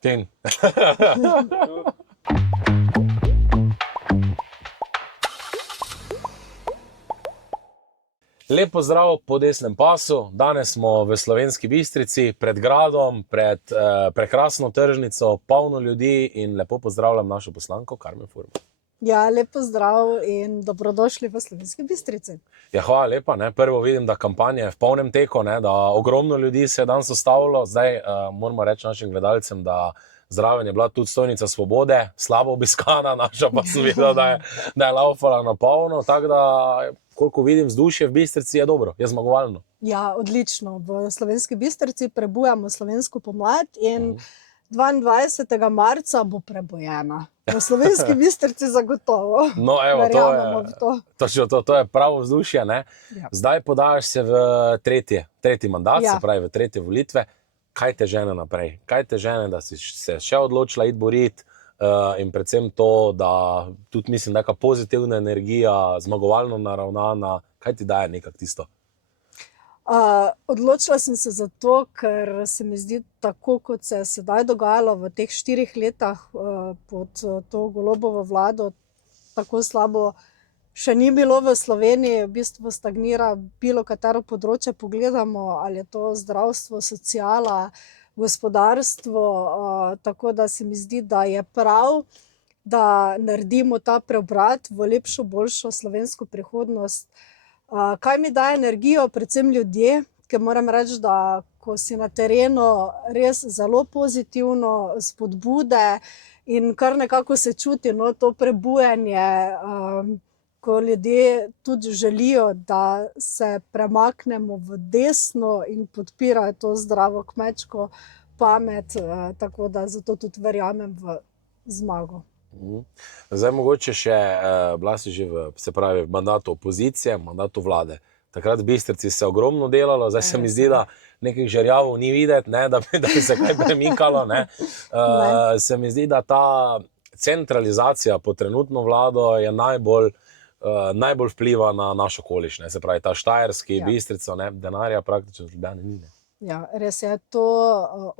Tin. Lep pozdrav po desnem pasu. Danes smo v Slovenski Bistrici, pred gradom, pred prekrasno tržnico, polno ljudi in lepo pozdravljam našo poslanko Karmen Furman. Ja, lep pozdrav in dobrodošli v Slovenski Bistrici. Ja, hvala lepa. Ne. Prvo vidim, da kampanja je v polnem teku, ne, da ogromno ljudi se je danes ustavilo. Zdaj moramo reči našim gledalcem, da zraven je bila tudi stojnica Svobode, slabo obiskana, naša pa sem videl, da je laufala na polno, tako da koliko vidim vzdušje v Bistrici je dobro, je zmagovalno. Ja, odlično. V Slovenski Bistrici prebujamo slovensko pomlad in 22. marca bo prebojena. V Slovenski Bistrici zagotovo. No, evo, verjamemo v to. To je pravo vzdušje, ne? Ja. Zdaj podajaš se v tretji mandat, Ja. se pravi v tretje volitve. Kaj te žene naprej? Kaj te žene, da si se še odločila iti boriti in predvsem to, da tudi mislim, da je neka pozitivna energija, zmagovalno naravnana, kaj ti daje nekako tisto? Odločila sem se zato, ker se mi zdi tako, kot se je sedaj dogajalo v teh 4 letih pod to Golobovo vlado, tako slabo še ni bilo v Sloveniji, v bistvu stagnira bilo katero področje pogledamo, ali je to zdravstvo, sociala, gospodarstvo, tako da se mi zdi, da je prav, da naredimo ta preobrat v lepšo, boljšo slovensko prihodnost. Kaj mi daje energijo, predvsem ljudje, ker moram reči, da ko si na terenu res zelo pozitivno, spodbude in kar nekako se čuti, no, to prebujanje, ko ljudje tudi želijo, da se premaknemo v desno in podpirajo to zdravo kmečko pamet, tako da zato tudi verjamem v zmago. Zdaj mogoče še, bila si že v mandatu opozicije, mandatu vlade. Takrat v Bistrici se je ogromno delalo, zdaj se mi zdi, da nekih žerjavov ni videti, ne, da bi se kaj premikalo. Ne. Se mi zdi, da ta centralizacija pod trenutno vlado je najbolj vpliva na naš okoliš, ne. Se pravi, ta Štajerski, Bistrico, ne, denarja praktično v Ljubljani ni. Ne. Ja, res je, to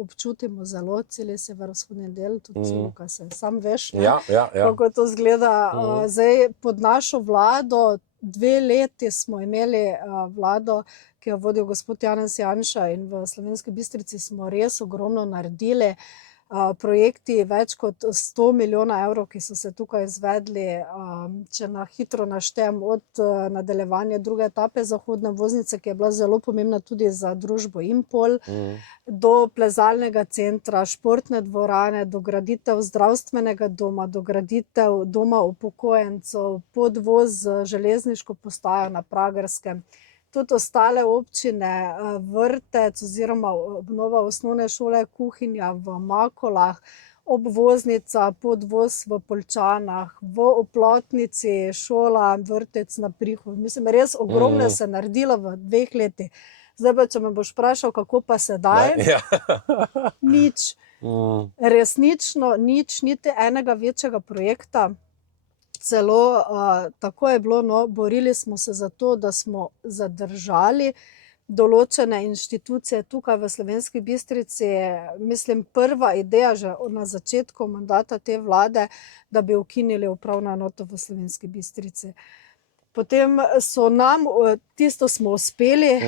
občutimo zelo, celi severovzhodni del, tudi Luka, se sam veš, ne, kako to izgleda. Zdaj pod našo vlado, 2 leti smo imeli vlado, ki jo vodil gospod Janez Janša in v Slovenski Bistrici smo res ogromno naredili. Projekti več kot 100 milijonov evrov, ki so se tukaj izvedli, če na hitro naštejem, od nadaljevanja druge etape zahodne obvoznice, ki je bila zelo pomembna tudi za družbo Impol, do plezalnega centra, športne dvorane, dograditev zdravstvenega doma, dograditev doma upokojencev, podvoz z železniško postajo na Pragerskem. Tudi ostale občine, vrtec oziroma obnova osnovne šole, kuhinja v Makolah, obvoznica, podvoz v Poljčanah, v Oplotnici, šola, vrtec na Prihodu. Mislim, res ogromno se je naredilo v 2 letih. Zdaj pa, če me boš vprašal, kako pa sedaj, nič. Resnično nič, niti enega večjega projekta. Celo tako je bilo, no, borili smo se za to, da smo zadržali določene inštitucije tukaj v Slovenski Bistrici. Mislim, prva ideja že na začetku mandata te vlade, da bi ukinili upravno enoto v Slovenski Bistrici. Potem so nam, tisto smo uspeli,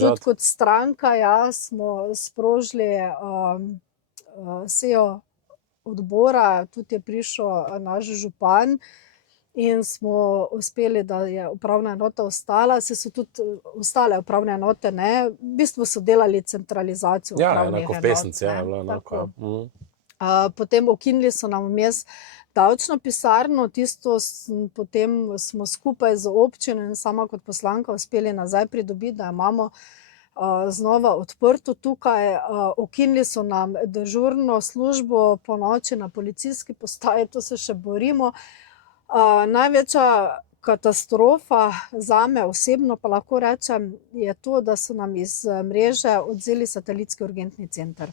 tudi kot stranka, ja, smo sprožili sejo odbora, tudi je prišel naš župan in smo uspeli, da je upravna enota ostala. Se so tudi ostale upravne enote, ne, v bistvu so delali centralizacijo upravnih enot. Potem ukinili so nam vmes davčno pisarno, tisto potem smo skupaj z občino in sama kot poslanka uspeli nazaj pridobiti, da imamo znova odprto tukaj. Ukinili so nam dežurno službo ponoči na policijski postaji, to se še borimo. Največja katastrofa zame osebno, pa lahko rečem, je to, da so nam iz mreže odvzeli satelitski urgentni center,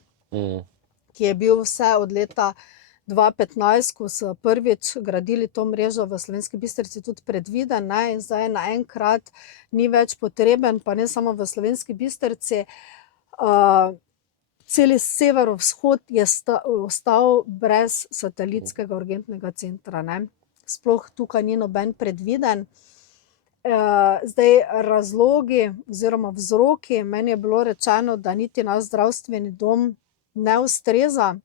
ki je bil vse od leta 2015, ko so prvič gradili to mrežo v Slovenski Bistrici, tudi predviden, ne, in zdaj naenkrat ni več potreben, pa ne samo v Slovenski Bistrici. celi severovzhod je ostal brez satelitskega urgentnega centra. Ne? Sploh tukaj ni noben predviden. Zdaj razlogi oziroma vzroki, meni je bilo rečeno, da niti naš zdravstveni dom ne ustreza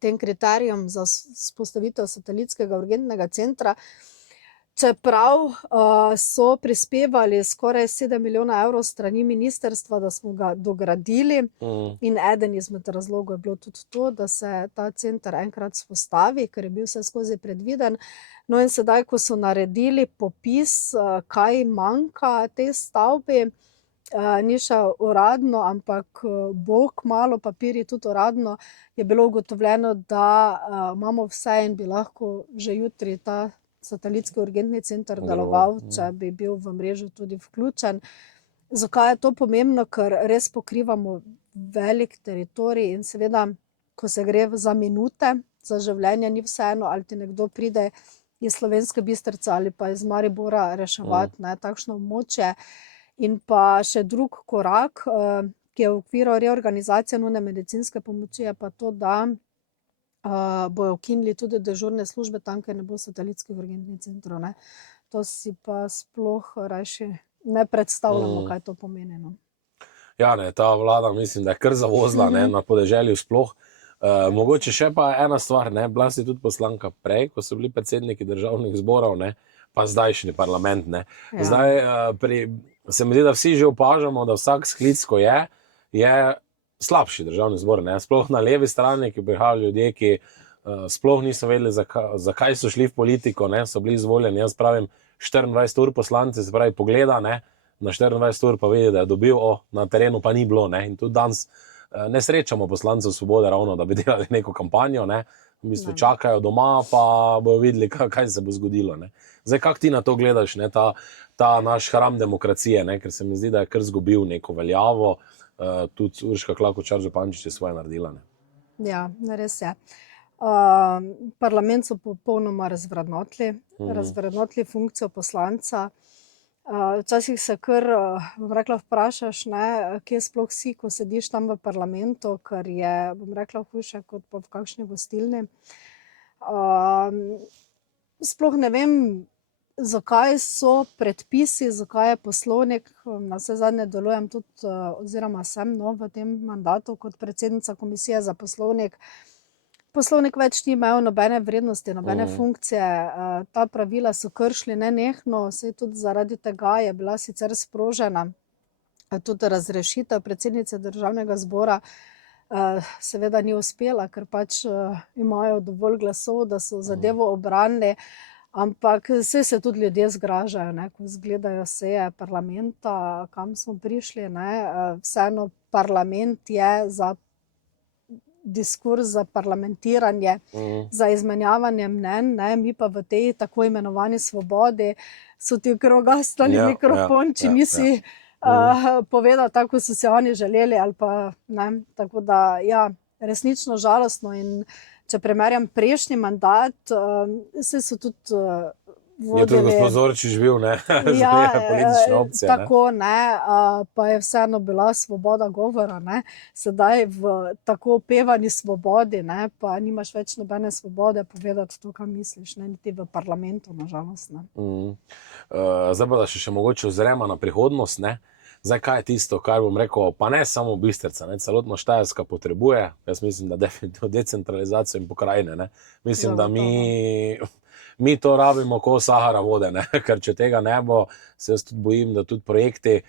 tem kriterijem za vzpostavitev satelitskega urgentnega centra, čeprav so prispevali skoraj 7 milijonov evrov strani ministrstva, da smo ga dogradili. In eden izmed razlogov je bilo tudi to, da se ta center enkrat vzpostavi, ker je bil vse skozi predviden. No in sedaj, ko so naredili popis, kaj manjka tej stavbi, ni še uradno, ampak bo kmalu papirji tudi uradno, je bilo ugotovljeno, da imamo vse in bi lahko že jutri ta satelitski urgentni center deloval, če bi bil v mrežo tudi vključen. Zakaj je to pomembno? Ker res pokrivamo velik teritorij in seveda, ko se gre za minute, za življenje ni vseeno, ali ti nekdo pride iz Slovenske Bistrice ali pa iz Maribora reševati takšno območje. In pa še drug korak, ki je v okviru reorganizacije nujne medicinske pomoči, je pa to, da bojo ukinili tudi dežurne službe tam, ker ne bo satelitskih urgentnih centrov. Ne. To si pa sploh rajši ne predstavljamo, kaj to pomeni. No. Ja, ne, ta vlada mislim, da je kar zavozla na podeželju sploh. Mogoče še pa ena stvar, ne, bila si tudi poslanka prej, ko so bili predsedniki državnih zborov, ne, pa zdajšnji parlament. Ne. Ja. Zdaj se mi zdi, da vsi že opažamo, da vsak sklic, ko je slabši državni zbor. Ne. Sploh na levi strani, ki prihajajo ljudje, ki sploh niso vedeli, zakaj so šli v politiko, ne, so bili izvoljeni. Jaz pravim, 24 ur poslanci, se pravi pogleda, ne, na 24 ur pa vidi, da je dobil, na terenu pa ni bilo. Ne. In tudi danes ne srečamo poslancev Svobode ravno, da bi delali neko kampanjo, ne. V bistvu čakajo doma, pa bojo videli, kaj se bo zgodilo. Ne. Zdaj, kako ti na to gledaš, ne, ta naš hram demokracije, ne, ker se mi zdi, da je kar zgubil neko veljavo, tudi Urška Klakočar Zupančič je svoje naredila. Ne. Ja, res je. Parlament so popolnoma razvrednotili funkcijo poslanca. Včasih se kar, bom rekla, vprašaš, ne, kje sploh si, ko sediš tam v parlamentu, ker je, bom rekla, hujše kot pa v kakšni gostilni. Sploh ne vem, zakaj so predpisi, zakaj je poslovnik, na vse zadnje delujem tudi, oziroma sem v tem mandatu kot predsednica komisije za poslovnik. Poslovnik več ni imel nobene vrednosti, nobene funkcije, ta pravila so kršili nenehno, saj tudi zaradi tega je bila sicer sprožena tudi razrešitev predsednice državnega zbora, seveda ni uspela, ker pač imajo dovolj glasov, da so zadevo obranili, ampak saj se tudi ljudje zgražajo, ne, ko zgledajo seje parlamenta, kam smo prišli, ne, vseeno parlament je za diskurs, za parlamentiranje, za izmenjavanje mnenj, ne, mi pa v tej tako imenovani svobodi so ti ugasnili mikrofon, če nisi povedal tako, so se oni želeli, ali pa ne, tako da, ja, resnično žalostno. In če primerjam prejšnji mandat, se so tudi vodili... Je tudi gospod Zorčič bil, ne, za politične opcije. Tako, ne, pa je vseeno bila svoboda govora, ne, sedaj v tako opevani svobodi, ne, pa nimaš več nobene svobode povedati to, kar misliš, ne, niti v parlamentu, nažalost, ne. Zdaj pa da še mogoče ozremo na prihodnost, ne. Zdaj, kaj je tisto, kar bom rekel, pa ne samo Bistrica, ne, celotno Štajerska potrebuje, jaz mislim, da definitivno decentralizacijo in pokrajine, ne. Mislim, da mi to rabimo kot Sahara vode, ne, ker če tega ne bo, se jaz tudi bojim, da tudi projekti,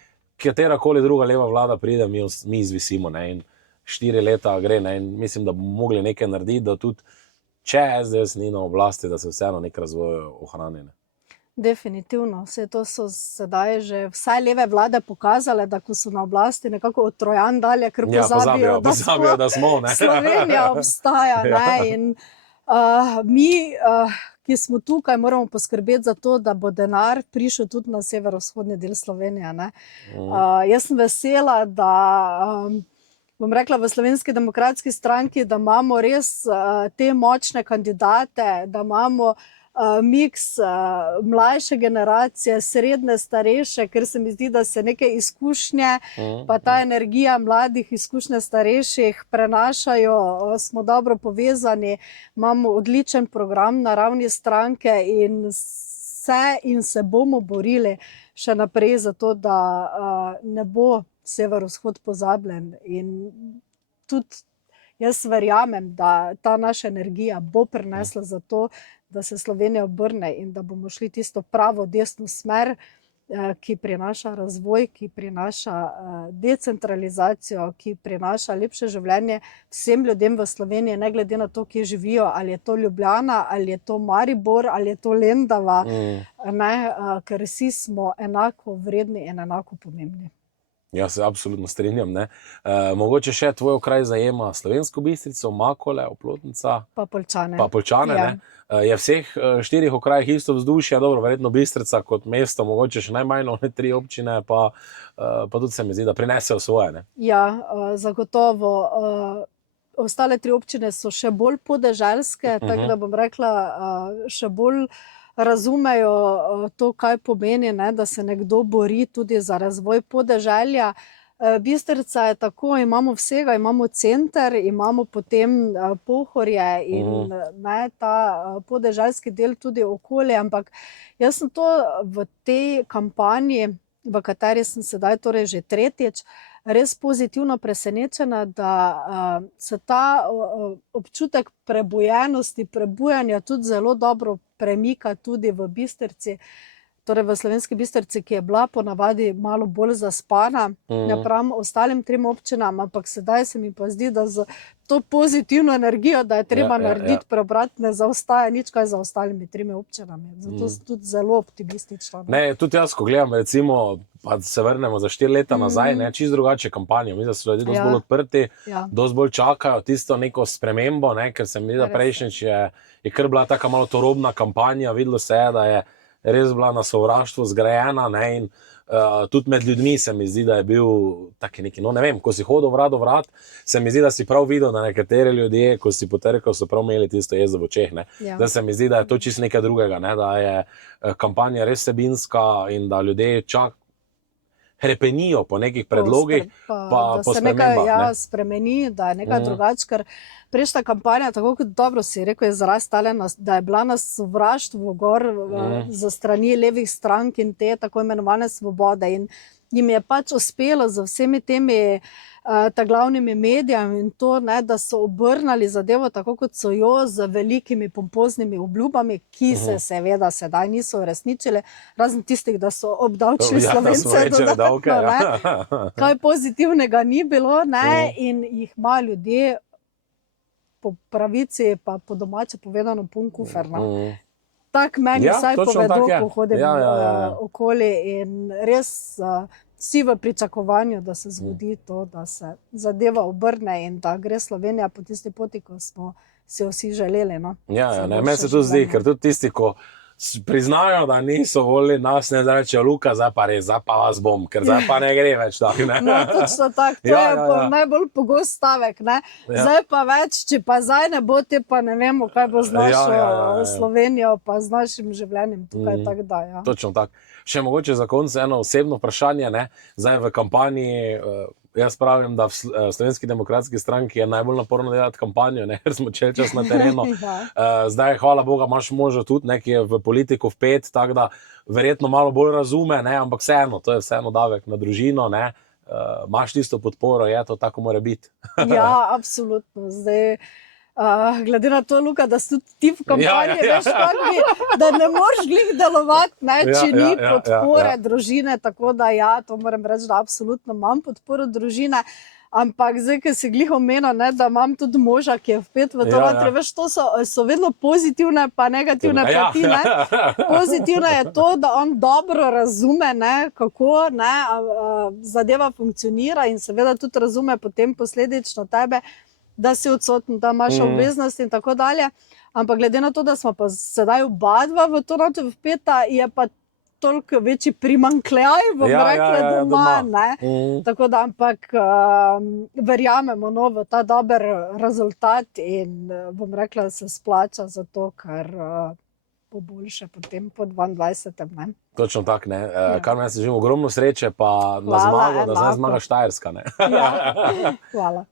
katerakoli druga leva vlada pride, mi izvisimo, ne, in 4 leta gre, ne, in mislim, da bomo mogli nekaj narediti, da tudi, če SDS ni na oblasti, da se vseeno nek razvoj ohrani, ne. Definitivno, vse to so sedaj že vse leve vlade pokazale, da ko so na oblasti nekako od Trojan dalje, ker pozabijo, da smo, ne. Slovenija obstaja, ne, in mi, ki smo tukaj, moramo poskrbeti za to, da bo denar prišel tudi na severovzhodni del Slovenije, ne. Jaz sem vesela, da bom rekla v Slovenski demokratski stranki, da imamo res te močne kandidate, da imamo miks mlajše generacije, srednje, starejše, ker se mi zdi, da se neke izkušnje, pa ta energija mladih, izkušnje starejših prenašajo, smo dobro povezani, imamo odličen program na ravni stranke in se bomo borili še naprej za to, da ne bo severovzhod pozabljen. In tudi jaz verjamem, da ta naša energija bo prinesla za to, da se Slovenija obrne in da bomo šli tisto pravo desno smer, ki prinaša razvoj, ki prinaša decentralizacijo, ki prinaša lepše življenje vsem ljudem v Sloveniji, ne glede na to, kje živijo, ali je to Ljubljana, ali je to Maribor, ali je to Lendava, ker vsi smo enako vredni in enako pomembni. Ja, se absolutno strinjam. Mogoče še tvoj okraj zajema Slovensko Bistrico, Makole, Oplotnica. Pa Poljčane. Ja. Je vseh 4 okrajih isto vzdušje, dobro, verjetno Bistrica kot mesto, mogoče še najmanj, 3 občine, pa tudi se mi zdi, da prinesejo svoje. Ne? Ja, zagotovo. Ostale 3 občine so še bolj podeželske, tako da bom rekla, še bolj razumejo to, kaj pomeni, da se nekdo bori tudi za razvoj podeželja. Bistrica je tako, imamo vsega, imamo center, imamo potem Pohorje in ta podeželski del tudi okolje, ampak jaz sem to v tej kampanji, v kateri sem sedaj torej že 3., res pozitivno presenečena, da se ta občutek prebujenosti, prebujanja tudi zelo dobro premika tudi v Bistrici, torej v Slovenski Bistrici, ki je bila ponavadi malo bolj zaspana napram ostalim 3 občinam, ampak sedaj se mi pa zdi, da z to pozitivno energijo, da je treba narediti preobrat, ne zaostaja nič kaj za ostalimi 3 občinami. Zato sem tudi zelo optimistična. Ne, tudi jaz, ko gledam, recimo, pa se vrnemo za 4 leta nazaj, čisto drugače kampanjo. Mislim, da so ljudje dosti bolj odprti, dosti bolj čakajo tisto neko spremembo, ker se mi zdi, da prejšnjič je kar bila taka malo torobna kampanja, videlo se je, da je res bila na sovraštvu zgrajena, in tudi med ljudmi se mi zdi, da je bil taki neki, ne vem, ko si hodil vrat do vrat, se mi zdi, da si prav videl, da nekateri ljudje, ko si potrkal, so prav imeli tisto jezdo v očeh. Zdaj se mi zdi, da je to čisto nekaj drugega, da je kampanja res vsebinska in da ljudje hrepenijo po nekih predlogih, pa po spremembah. Da se nekaj spremeni, da je nekaj drugače, ker prejšnja kampanja, tako kot dobro si rekel, je zaraz tale, da je bila na sovraštvu gor za strani levih strank in te tako imenovane svobode. In jim je pač uspelo z vsemi temi glavnimi medijami in to, da so obrnali zadevo tako, kot so jo, z velikimi pompoznimi obljubami, ki se seveda sedaj niso uresničile, razen tistih, da so obdavčili Slovence dodatno. Kaj pozitivnega ni bilo, in jih ima ljudje po pravici, pa po domače povedano, pun kufer. Tak meni vsaj povedo, ko hodim okoli in res vsi v pričakovanju, da se zgodi to, da se zadeva obrne in da gre Slovenija po tisti poti, ko smo si vsi želeli. Meni se to zdi, ker tudi tisti, ko priznajo, da niso volili nas, ne da rečejo, Luka, zdaj pa res, zdaj pa vas bom, ker zdaj pa ne gre več. Točno tako, to je najbolj pogost stavek. Zdaj pa več, če pa zdaj ne bo, te pa ne vemo, kaj bo z našo Slovenijo, pa z našim življenjem tukaj. Točno tako. Še mogoče za konec eno osebno vprašanje. Zdaj v kampanji, jaz pravim, da v Slovenski demokratski stranki je najbolj naporno delati kampanjo, ker smo čel čas na terenu. Zdaj, hvala Boga, imaš možo tudi, ki je v politiko vpet, tako da verjetno malo bolj razume, ampak vseeno, to je vseeno davek na družino, imaš tisto podporo, je to tako mora biti. Ja, absolutno. Zdaj, glede na to, Luka, da si tudi ti v kampanji, veš, da ne moreš glih delovati, če ni podpore družine, tako da to moram reči, da absolutno imam podporo družine, ampak zdaj, ker si glih omenil, da imam tudi moža, ki je vpet v to, veš, to so vedno pozitivne pa negativne plati. Pozitivno je to, da on dobro razume, kako zadeva funkcionira in seveda tudi razume potem posledično tebe, da si odsoten, da imaš obveznosti in tako dalje. Ampak glede na to, da smo pa sedaj oba dva v to noto vpeta, je pa toliko večji primanjkljaj, bom rekla, doma. Tako da, ampak verjamemo v ta dober rezultat in bom rekla, se splača zato, ker bo boljše potem po 22. Ne? Točno tako, ne. Kar me se želim ogromno sreče, pa na Hvala, zmago, da zdaj enako. zmaga Štajerska, ne. Ja, hvala.